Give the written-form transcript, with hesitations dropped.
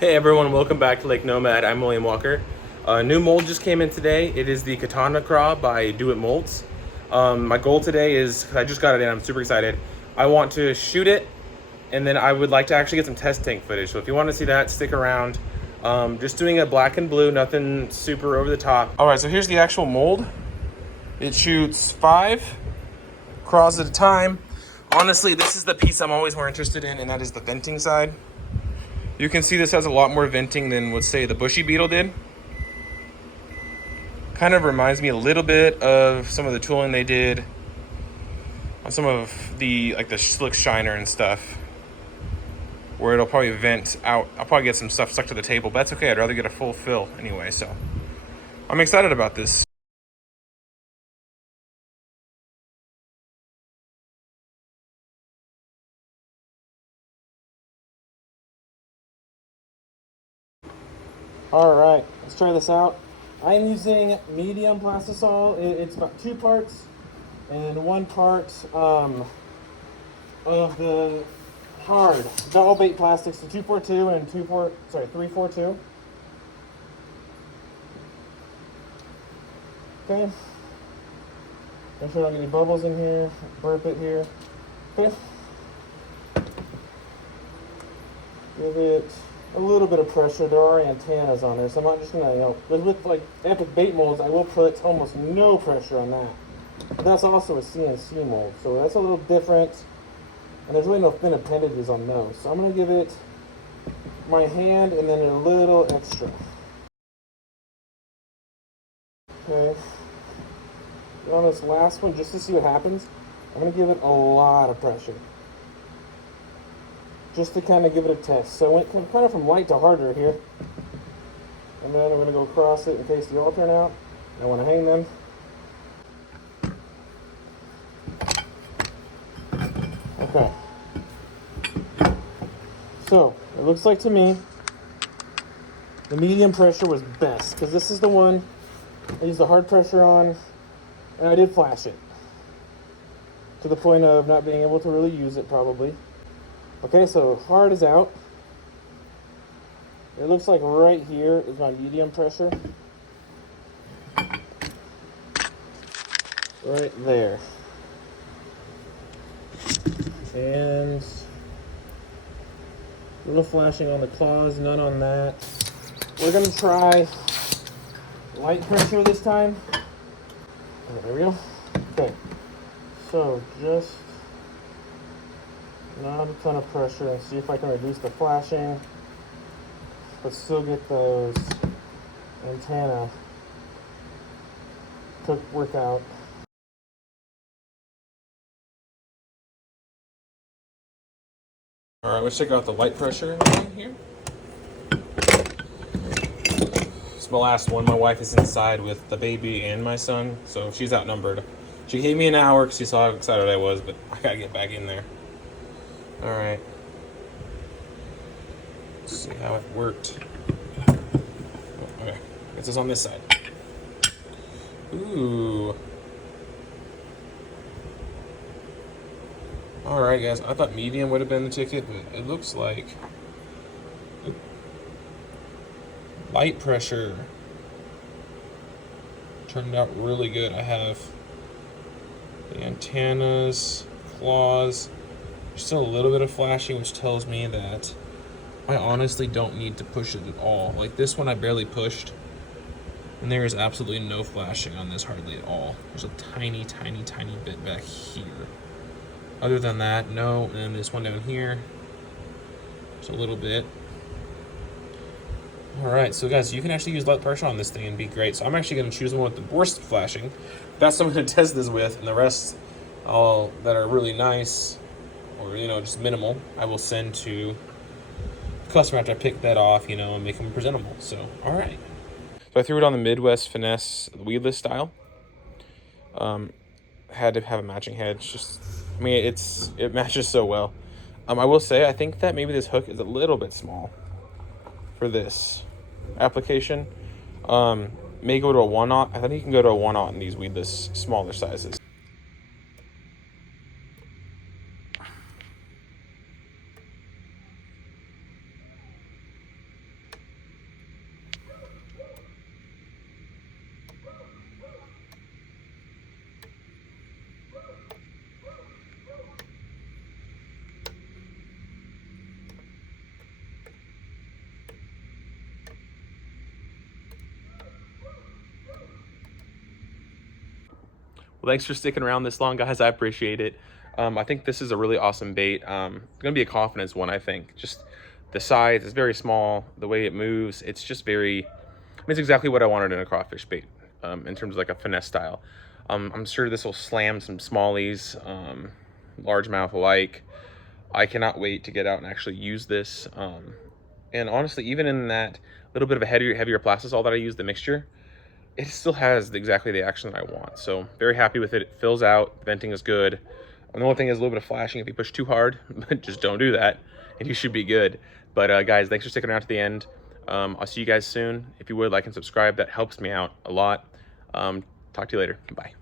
Hey everyone, welcome back to Lake Nomad. I'm William Walker. A new mold just came in today. It is the Katana Kraw by Do It Molds. My goal today is, I just got it in, I'm super excited. I want to shoot it, and then I would like to actually get some test tank footage. So if you want to see that, stick around. Just doing a black and blue, nothing super over the top. All right, so here's the actual mold. It shoots 5 craws at a time. Honestly, this is the piece I'm always more interested in, and that is the venting side. You can see this has a lot more venting than, let's say, the bushy beetle did. Kind of reminds me a little bit of some of the tooling they did on some of the, like the slick shiner and stuff, where it'll probably vent out. I'll probably get some stuff stuck to the table, but that's okay. I'd rather get a full fill anyway, so I'm excited about this. All right, let's try this out. I am using medium plastisol. It's about 2 parts and 1 part of the hard double bait plastics, the 242 and 342. Okay. Make sure I don't get any bubbles in here. Burp it here. Okay. Give it a little bit of pressure. There are antennas on there, so I'm not just gonna, with like epic bait molds, I will put almost no pressure on that. But that's also a CNC mold, so that's a little different. And there's really no thin appendages on those. So I'm gonna give it my hand and then a little extra. Okay. On this last one, just to see what happens, I'm gonna give it a lot of pressure. Just to kind of give it a test. So I went kind of from light to harder here. And then I'm going to go across it in case they all turn out. I want to hang them. Okay. So, it looks like to me, the medium pressure was best. Because this is the one I used the hard pressure on. And I did flash it. To the point of not being able to really use it probably. Okay, so hard is out. It looks like right here is my medium pressure. Right there. And a little flashing on the claws, none on that. We're gonna try light pressure this time. Okay, there we go. Okay, so just not a ton of pressure and see if I can reduce the flashing, but still get those antenna to work out. All right, let's check out the light pressure here. It's my last one. My wife is inside with the baby and my son, so she's outnumbered. She gave me an hour because she saw how excited I was, but I gotta get back in there. All right. Let's see how it worked. Okay, this is on this side. Ooh. All right, guys. I thought medium would have been the ticket, but it looks like light pressure turned out really good. I have the antennas, claws. There's still a little bit of flashing, which tells me that I honestly don't need to push it at all. Like this one I barely pushed, and there is absolutely no flashing on this hardly at all. There's a tiny, tiny, tiny bit back here. Other than that, no. And then this one down here, just a little bit. All right, so guys, you can actually use light pressure on this thing and be great. So I'm actually going to choose the one with the worst flashing. That's what I'm going to test this with, and the rest, all that are really nice, or just minimal, I will send to the customer after I pick that off, and make them presentable. So, all right. So I threw it on the Midwest Finesse weedless style. Had to have a matching head. It's just, it matches so well. I will say, I think that maybe this hook is a little bit small for this application. May go to a 1/0. I think you can go to a 1/0 in these weedless smaller sizes. Well, thanks for sticking around this long, guys. I appreciate it. I think this is a really awesome bait. It's gonna be a confidence one, I think. Just the size is very small. The way it moves, it's just very. I mean, it's exactly what I wanted in a crawfish bait, in terms of like a finesse style. I'm sure this will slam some smallies, largemouth alike. I cannot wait to get out and actually use this. And honestly, even in that little bit of a heavier plastisol that I use, the mixture, it still has exactly the action that I want. So very happy with it. It fills out, venting is good. And the only thing is a little bit of flashing if you push too hard, but just don't do that and you should be good. But guys, thanks for sticking around to the end. I'll see you guys soon. If you would like and subscribe, that helps me out a lot. Talk to you later. Bye.